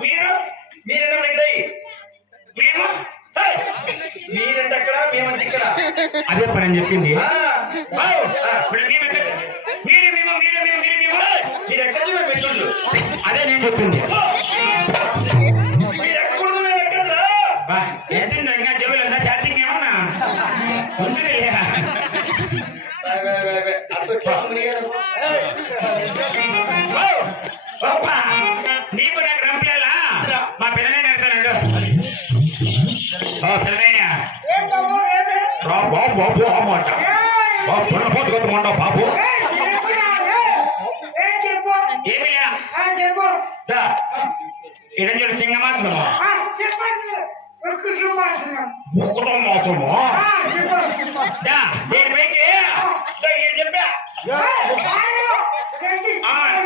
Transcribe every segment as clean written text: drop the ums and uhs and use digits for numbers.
మీరెన్నప్పుడు ఇక్కడ మీరంటే అక్కడ మేమంటే ఇక్కడ అదే పని అని చెప్పింది. మీరు ఎక్కచ్చు మేము ఎట్లుండు అదే నేను చెప్పింది. మీరు ఎక్కకూడదు మేము ఎక్కద్రా ఎంతుందో ఇంకా జబ్బులు ఉందా ఛార్జింగ్ ఏమన్నా ఉంటుంది లేదా? నీకు నాకు రంపలేలా మా పిల్లనే నడతాడు. పిల్లనైనా బాబు బాబు అమ్మంట పోతుకొత్తమంట బాబు ఏమిలే ఇడంజలు సింగమాసనము ఒక్కటో మాసము దేనిపైకి చెప్పా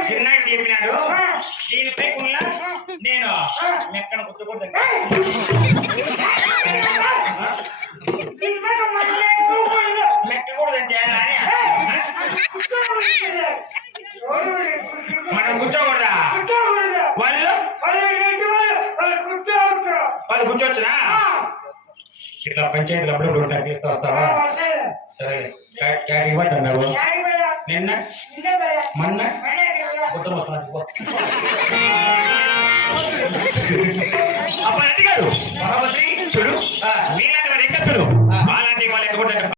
చిన్న చెప్పినాడు దీనిపై ఉన్న నేను ఎక్కడ గుర్తుకూడదు మెక్కకూడదంటే మనం కూర్చోకూడదా? వాళ్ళు కూర్చోవచ్చునా? ఇట్లా పంచాయతీలు అప్పుడప్పుడు కనిపిస్తూ వస్తావా? సరే క్యాట్ ఇవ్వండి అన్నావు నిన్న మొన్న ఉత్తరం వస్తున్నా